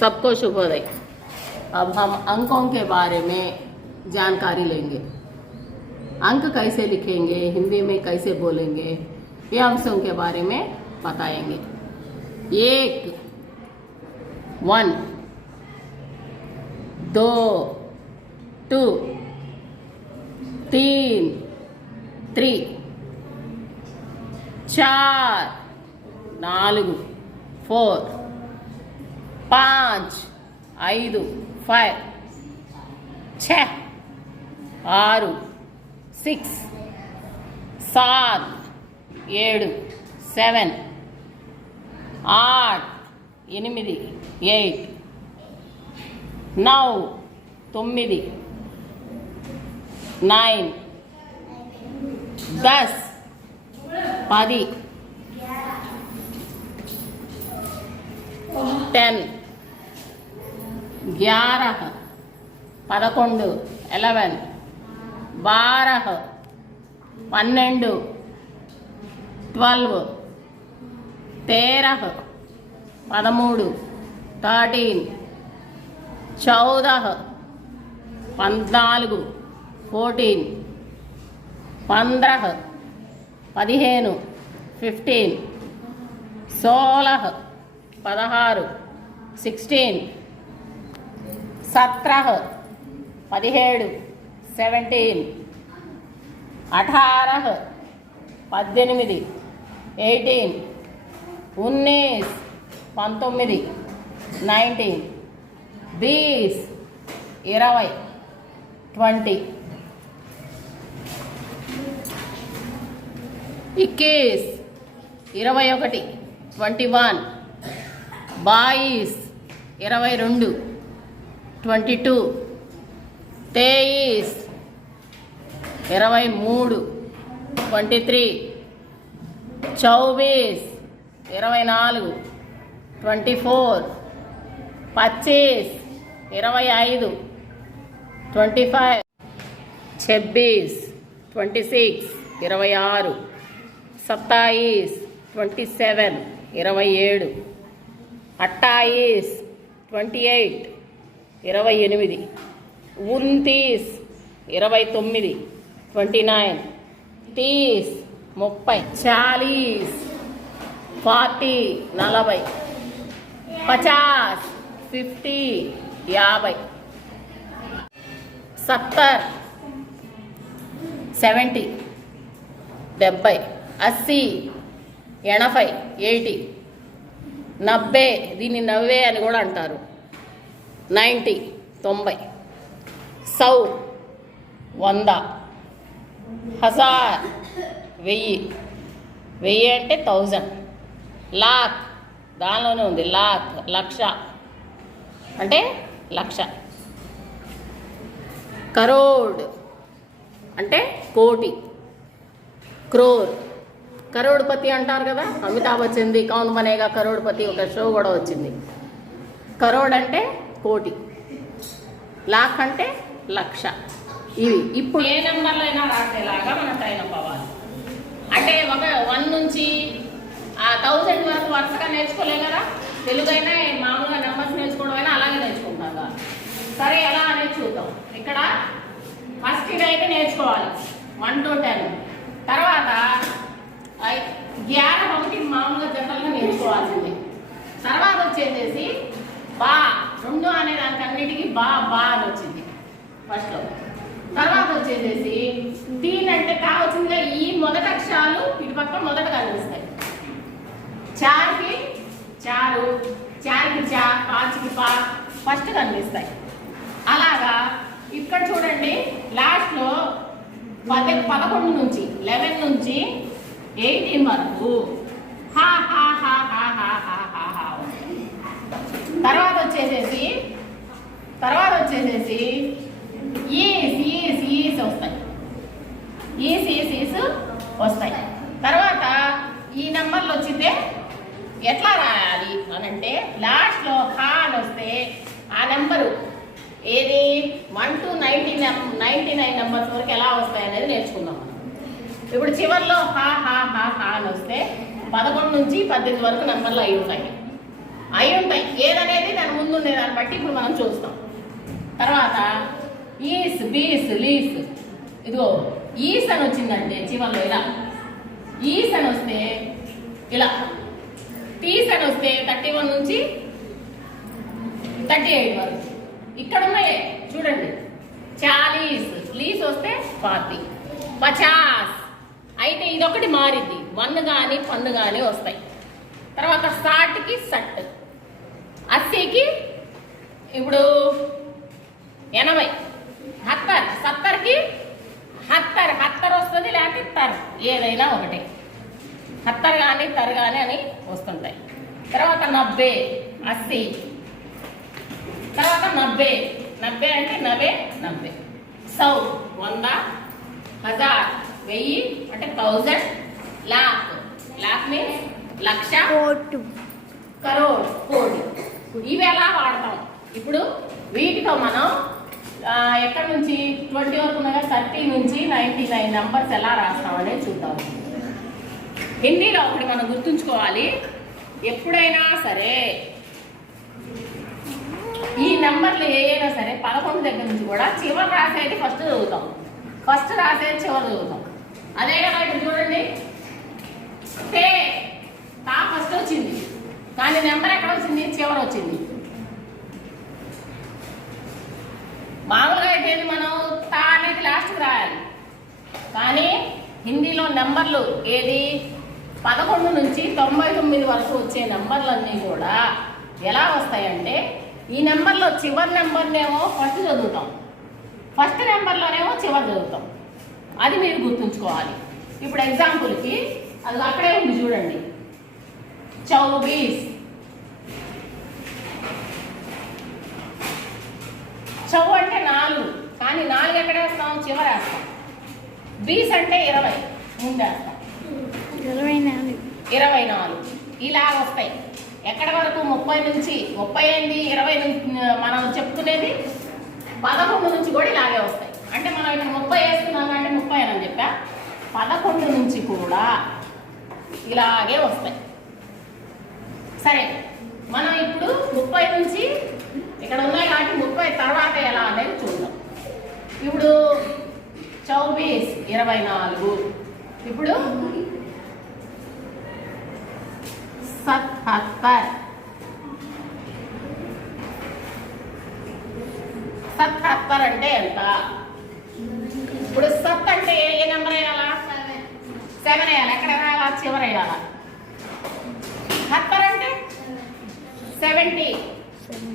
सबको शुभोदय। अब हम अंकों के बारे में जानकारी लेंगे। अंक कैसे लिखेंगे, हिंदी में कैसे बोलेंगे, ये अंशों के बारे में बताएंगे। 1 1 2 2 3 3 4 4 4 5 5 5 6 6 6 7 7 7 8 8 8 9 9 9 10 10 10 11 11 11 12 12 12 13 13 13 14 14 14 15 15 15 16 16 16 17 17 17 18 18 18 19 19 19 20 20 20 21 21 21 22 22 22 23 23 23 24 24 24 25 25 25 26 26 26 27 27 27 28 28 28 29 29 29 30 30 40 40 50 50 50 70 70 70 80 80 80 90 దీన్ని 90 అని కూడా అంటారు. 90 90 100 100 1000 1000 1000 అంటే 1000 లాక్ దానిలోనే ఉంది లాక్ లక్ష అంటే లక్ష కరోడ్ అంటే కోటి క్రోర్ కరోడ్పతి అంటారు కదా, అమితాబ్ బచ్చన్ది కౌన్ బనేగా కరోడ్పతి ఒక షో కూడా వచ్చింది. కరోడ్ అంటే కోటి, లాక్ అంటే లక్ష. ఇవి ఇప్పుడు ఏ నెంబర్లో అయినా రాసేలాగా మనం ట్రైన్ అప్ అవ్వాలి. అంటే ఒక 1 నుంచి 1000 వరకు వరుసగా నేర్చుకోలేం కదా, తెలుగైనా మామూలుగా నెంబర్స్ నేర్చుకోవడం అయినా అలాగే నేర్చుకుంటాం కదా. సరే ఎలా అనేది చూద్దాం. ఇక్కడ ఫస్ట్ ఇది అయితే నేర్చుకోవాలి 1 to 10. తర్వాత 11 ఒకటి మామూలుగా జనరల్గా నేర్చుకోవాల్సింది. తర్వాత వచ్చేసేసి బా 2 అనే దానికి అన్నిటికీ బా బా అని వచ్చింది ఫస్ట్లో. తర్వాత వచ్చేసేసి తీన్ అంటే కావచ్చిందిగా ఈ మొదటి అక్షరాలు ఇటు పక్క మొదట కనిపిస్తాయి. చార్కి చారు, చార్కి చా, పాచికి పా ఫస్ట్ కనిపిస్తాయి. అలాగా ఇక్కడ చూడండి లాస్ట్లో 11 నుంచి 11 నుంచి 18 వరకు హా హా హా హా హా హా హా హా. తర్వాత వచ్చేసేసి ఈస్ వస్తాయి. ఈస్ వస్తాయి. తర్వాత ఈ నెంబర్లు వచ్చితే ఎట్లా రాయాలి అని అంటే లాస్ట్లో హా అని వస్తే ఆ నెంబరు ఏది 1 to 99 నెంబర్స్ వరకు ఎలా వస్తాయి అనేది నేర్చుకుందాం. ఇప్పుడు చివరిలో హా హా హా హా అని వస్తే 11 నుంచి 18 వరకు నెంబర్లు అయి ఉంటాయి. అయి ఉంటాయి. ఏదనేది దాని ముందు ఉండే దాన్ని బట్టి ఇప్పుడు మనం చూస్తాం. తర్వాత ఈస్, బీస్, లీస్. ఇదిగో ఈస్ అని వచ్చిందంటే చివరిలో ఇలా ఈస్ అని వస్తే ఇలా, టీస్ అని వస్తే 31 నుంచి 38 వరకు. ఇక్కడ ఉన్నాయి చూడండి. 40, లీస్ వస్తే 40, 50. అయితే ఇదొకటి మారింది, 1 కానీ 1 కానీ వస్తాయి. తర్వాత 60కి సట్, 80కి ఇప్పుడు 80, 70, 70కి 70 వస్తుంది, లేకపోతే తర్, ఏదైనా ఒకటే. 70 కానీ తర్ కానీ అని వస్తుంటాయి. తర్వాత 90, 80. తర్వాత 90 అంటే 90, 100, 1000, 1000 అంటే 1000, లాక్ మీన్స్ లక్ష, కరోడ్, కోటి. ఇవి ఎలా వాడతాం ఇప్పుడు? వీటితో మనం ఎక్కడి నుంచి 20 వరకు ఉన్నాయో 30 నుంచి 99 నెంబర్స్ ఎలా రాస్తాం అనేది చూద్దాం. హిందీలో ఒకటి మనం గుర్తుంచుకోవాలి, ఎప్పుడైనా సరే ఈ నెంబర్లు ఏవైనా సరే 11 దగ్గర నుంచి కూడా చివరి రాసేది ఫస్ట్ చదువుతాం, ఫస్ట్ రాసేది చివరి చదువుతాం. అదే కదా ఇప్పుడు చూడండి, తా ఫస్ట్ వచ్చింది కానీ నెంబర్ ఎక్కడ వచ్చింది? చివరి వచ్చింది. మామూలుగా అయితే మనం తా అనేది లాస్ట్కి రాయాలి, కానీ హిందీలో నెంబర్లు ఏది 11 నుంచి 99 వరకు వచ్చే నెంబర్లన్నీ కూడా ఎలా వస్తాయంటే, ఈ నెంబర్లో చివరి నెంబర్నేమో ఫస్ట్ చదువుతాం, ఫస్ట్ నెంబర్లోనేమో చివరి చదువుతాం. అది మీరు గుర్తుంచుకోవాలి. ఇప్పుడు ఎగ్జాంపుల్కి అది అక్కడే ఉంది చూడండి, 24. చౌ అంటే 4, కానీ 4 ఎక్కడ వేస్తాం? చివరి వేస్తాం. బీస్ అంటే 20, ముందేస్తాం. 24 ఇలా వస్తాయి. ఎక్కడి వరకు? 30 నుంచి. 30 ఏంటి? 20 నుంచి మనం చెప్పుకునేది 11 నుంచి కూడా ఇలాగే వస్తాయి. అంటే మనం ఇక్కడ 30 వేస్తున్నాం అంటే 30 అని చెప్పా, 11 నుంచి కూడా ఇలాగే వస్తాయి. సరే, మనం ఇప్పుడు 30 నుంచి ఇక్కడ ఉన్నాయి కాబట్టి 30 తర్వాత ఎలా అనేది చూద్దాం. ఇప్పుడు 24, 24. ఇప్పుడు 77. 77 అంటే ఎంత? ఇప్పుడు సత్ అంటే ఏ నెంబర్ వేయాలా? 7 వేయాలి. ఎక్కడ వేయాలా? చివరి వేయాలా. 70 అంటే 70.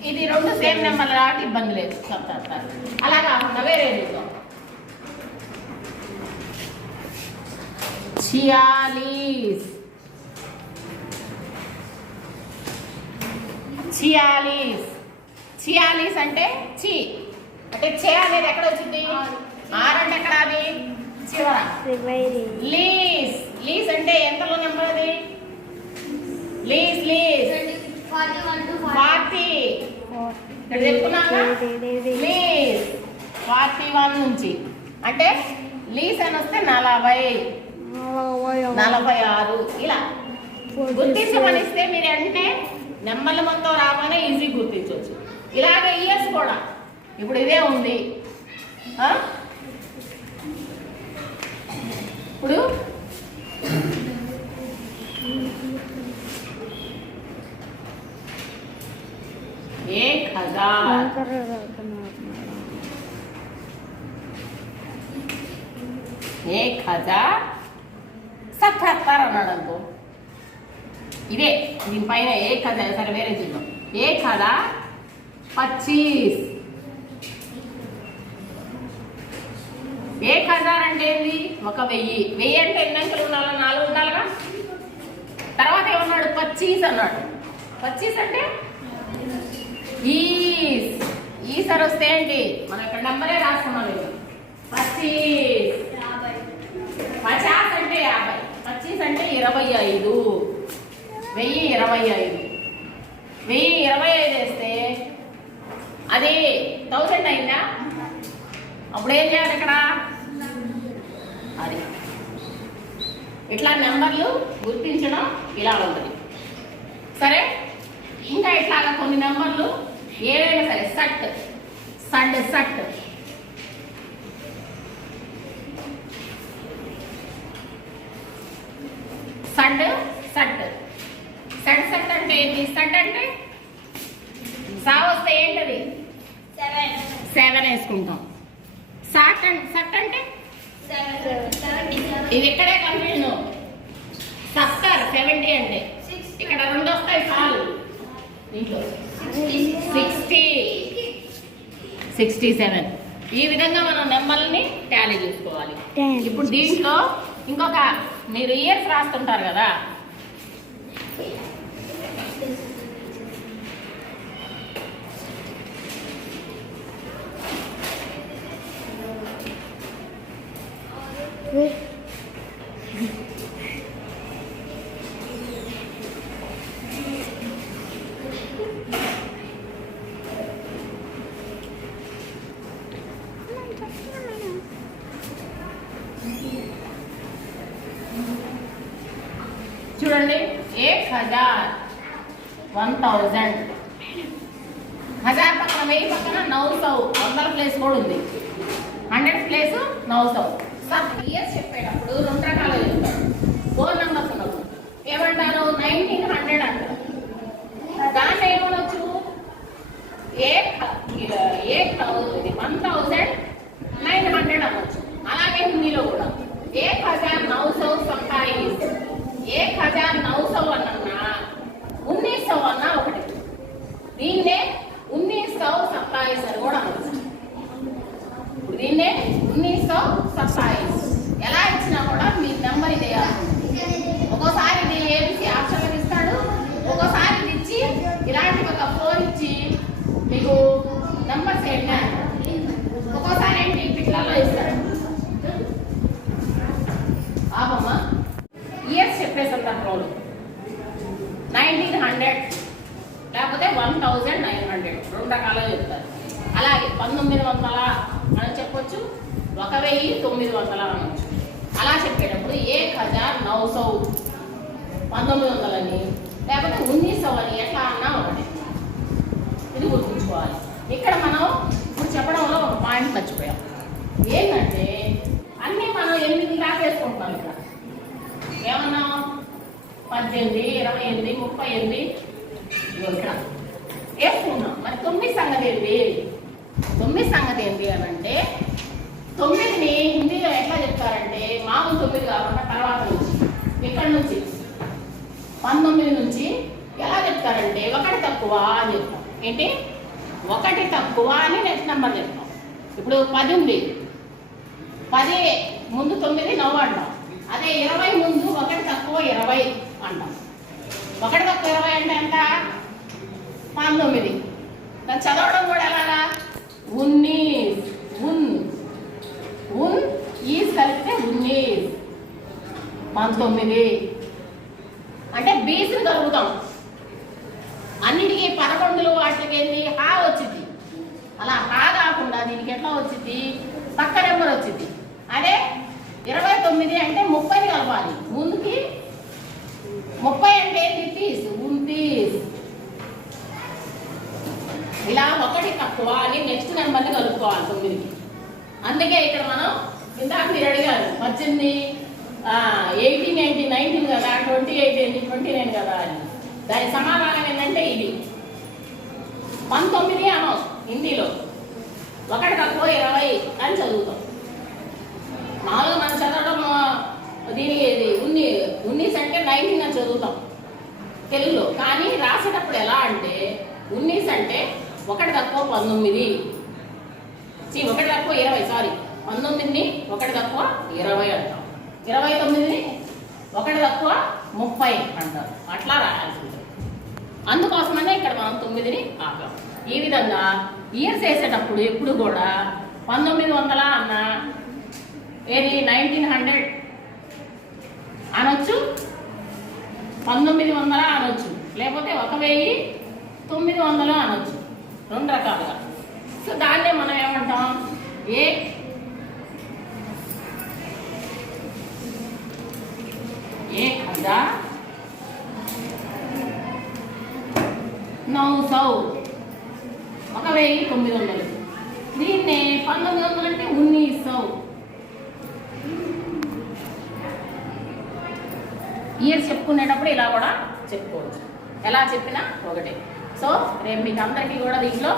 ఇది 2 సేమ్ నెంబర్లు కాబట్టి ఇబ్బంది లేదు. 77 అలా కాకుండా వేరే చూద్దాం. 46. 46 అంటే చి అంటే చే అనేది ఎక్కడ వచ్చింది? ఆర్ అంటే ఎక్కడ? అది చివర. లీస్ అంటే ఎంతలో నెంబర్ అది? లీస్ 40. ఇక్కడ చెప్పుకున్నాగా, లీస్ 41 నుంచి అంటే లీస్ అని వస్తే 40, 46 ఇలా గుర్తించమనిస్తే మీరు అంటే నెంబర్ల మొత్తం రాగానే ఈజీ గుర్తించవచ్చు. ఇలాగే ఇయర్స్ కూడా ఇప్పుడు ఇదే ఉంది. ఇప్పుడు 1077 అన్నాడు అనుకో, ఇదే దీనిపైన 1000. సరే వేరే చూద్దాం. 1025. 1000 అంటే ఏంది? 1000. 1000 అంటే ఎన్ని అంకెలు ఉండాలి? 4 ఉండాలిగా. తర్వాత ఏమన్నాడు? 25 అన్నాడు. 25 అంటే ఈస్ అని వస్తే ఏంటి? మనం ఇక్కడ నెంబరే రాస్తున్నాం. 25. 50 అంటే 50. 25 అంటే 25. 1025. 1025 వేస్తే అది 1000 అయిందా? అప్పుడు ఏం చేయాలి ఇక్కడ? అది ఇట్లా నెంబర్లు గుర్తించడం ఇలా ఉంటుంది. సరే, ఇంకా ఇట్లాగా కొన్ని నెంబర్లు ఏదైనా సరే సట్ సడ్ సట్ సడ్ సట్ సడ్ సట్ అంటే ఏంటి? సట్ అంటే సా వస్తే ఏంటది? 7 వేసుకుంటాం. సట్ అంటే ఇది ఇక్కడే కన్ఫ్యూజన్. 70 అంటే ఇక్కడ 2 వస్తాయి చాలు. దీంట్లో 67 ఈ విధంగా మనం నెంబర్ని టాలీ చేసుకోవాలి. ఇప్పుడు దీంట్లో ఇంకొక మీరు ఇయర్స్ రాస్తుంటారు కదా, చూడండి 1000 1000 1000 పక్కన 1000 పక్కన 900 100 ప్లేస్ కూడా ఉంది. 100 ప్లేస్ 900. సార్ ఇయర్స్ చెప్పేటప్పుడు 2 రకాలు చెప్తారు. 4 నెంబర్స్ ఉన్నప్పుడు ఏమంటారు? 1900 అంటారు. దాన్ని ఏమనొచ్చు? 1900 అనొచ్చు. అలాగే హిందీలో కూడా 1927 1900 అన్నా 1900 అన్నా ఒకటి. దీన్నే 1927 అని కూడా అనొచ్చు. ఇప్పుడు దీన్నే 1927 ఎలా ఇచ్చినా కూడా మీ నెంబర్ ఇదే. ఒక్కోసారి ఇది ఏబిసి అక్షరం ఇస్తాడు, ఒక్కోసారి ఇది ఇచ్చి ఇలాంటి ఒక 4 ఇచ్చి మీకు నెంబర్స్ ఏంటంటే ఒక్కోసారి ఏంటి పిల్లల్లో ఇస్తాడు. ఆపమ్మ ఇయర్స్ చెప్పే సందర్భంలో 1900 లేకపోతే 1900 2 రకాలుగా చెప్తారు. అలాగే 1900 అని చెప్పొచ్చు, 1900 అనొచ్చు. అలా చెప్పేటప్పుడు 1900 1900 అని లేకపోతే 1900 అని ఎట్లా అన్నా ఒకటి. ఇది గుర్తుంచుకోవాలి. ఇక్కడ మనం ఇప్పుడు చెప్పడంలో ఒక పాయింట్ మర్చిపోయాం. ఏంటంటే అన్నీ మనం 8 దాకా వేసుకుంటున్నాం. ఇక్కడ ఏమన్నాం? 18 28 38 ఇక్కడ వేసుకున్నాం. మరి 9 సంగతి ఏంటి? 9 సంగతి ఏంటి అని అంటే 9ని హిందీలో ఎట్లా చెప్తారంటే మామూలు 9 కాకుండా తర్వాత నుంచి ఇక్కడ నుంచి 19 నుంచి ఎలా చెప్తారంటే 1 తక్కువ అని చెప్తాం. ఏంటి? 1 తక్కువ అని నెక్స్ట్ నెంబర్ చెప్తాం. ఇప్పుడు 10 ఉంది, 10 ముందు 9 9 అంటాం. అదే 20 ముందు 1 తక్కువ 20 అంటాం. 1 తక్కువ 20 అంటే ఎంత? 19. దాన్ని చదవడం కూడా ఎలాగా? ఉన్ ఈజ్ కలిపితే 19 అంటే బీస్ని కలుపుతాం. అన్నిటికీ 11 వాటికి ఏంటి? హా వచ్చింది. అలా హా కాకుండా దీనికి ఎట్లా వచ్చింది? పక్క నెంబర్ వచ్చింది. అదే 29 అంటే 30ని కలపాలి. ముందుకి 30 అంటే తీస్ తీస్ ఇలా 1 తక్కువ అని నెక్స్ట్ నెంబర్ని కలుపుకోవాలి 9కి. అందుకే ఇక్కడ మనం ఇందాక మీరు అడిగారు 18 18 19 కదా, 28 29 కదా అని. దాని సమాధానం ఏంటంటే ఇది 19 అనం హిందీలో 1 తక్కువ 20 అని చదువుతాం. మామూలుగా మనం చదవడం దీనికి ఉన్నీస్ అంటే 19 అని చదువుతాం తెలుగులో. కానీ రాసేటప్పుడు ఎలా అంటే ఉన్నీస్ అంటే 1 తక్కువ 19 1 తక్కువ 20 సారీ 19ని 1 తక్కువ 20 అంటాం. 29ని 1 తక్కువ 30 అంటారు. అట్లా రాయాల్సి ఉంటుంది. అందుకోసమనే ఇక్కడ మనం 9ని ఆపాం. ఈ విధంగా ఇయర్స్ వేసేటప్పుడు ఎప్పుడు కూడా 1900 అన్న ఏది 1900 అనొచ్చు, 1900 అనొచ్చు, లేకపోతే 1900 అనొచ్చు. 2 రకాలుగా. సో దాన్నే మనం ఏమంటాం? 900 1900. దీన్నే 1900 అంటే 1900. ఇయర్స్ చెప్పుకునేటప్పుడు ఇలా కూడా చెప్పుకోవచ్చు, ఎలా చెప్పినా ఒకటే. సో రేపు మీకు అందరికీ కూడా దీంట్లో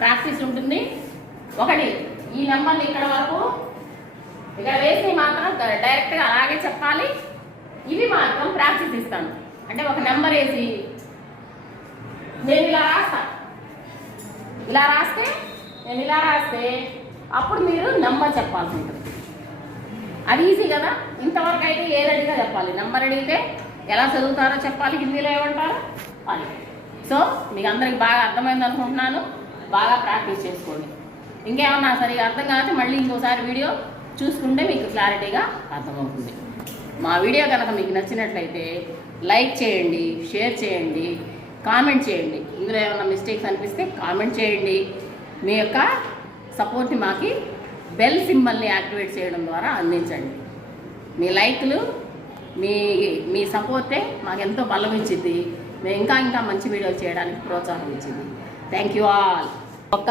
ప్రాక్టీస్ ఉంటుంది. ఒకటి, ఈ నెంబర్ని ఇక్కడ వరకు ఇక్కడ వేసి మాత్రం డైరెక్ట్గా అలాగే చెప్పాలి. ఇవి మాత్రం ప్రాక్టీస్ ఇస్తాను. అంటే ఒక నెంబర్ వేసి నేను ఇలా రాస్తే అప్పుడు మీరు నెంబర్ చెప్పాల్సి ఉంటుంది. అది ఈజీ కదా. ఇంతవరకు అయితే ఏ రెడీగా చెప్పాలి, నెంబర్ అడిగితే ఎలా చదువుతారో చెప్పాలి, హిందీలో ఏమంటారో అది. సో మీకు అందరికి బాగా అర్థమైంది అనుకుంటున్నాను. బాగా ప్రాక్టీస్ చేసుకోండి. ఇంకేమన్నా సరిగా అర్థం కాకపోతే మళ్ళీ ఇంకోసారి వీడియో చూసుకుంటే మీకు క్లారిటీగా అర్థమవుతుంది. మా వీడియో కనుక మీకు నచ్చినట్లయితే లైక్ చేయండి, షేర్ చేయండి, కామెంట్ చేయండి. ఇందులో ఏమైనా మిస్టేక్స్ అనిపిస్తే కామెంట్ చేయండి. మీ యొక్క సపోర్ట్ని మాకి బెల్ సింబల్ని యాక్టివేట్ చేయడం ద్వారా అందించండి. మీ లైక్లు, మీ సపోర్టే మాకెంతో బలం ఇచ్చింది. మేము ఇంకా మంచి వీడియోలు చేయడానికి ప్రోత్సాహం ఇచ్చింది. Thank you all. ఒక్క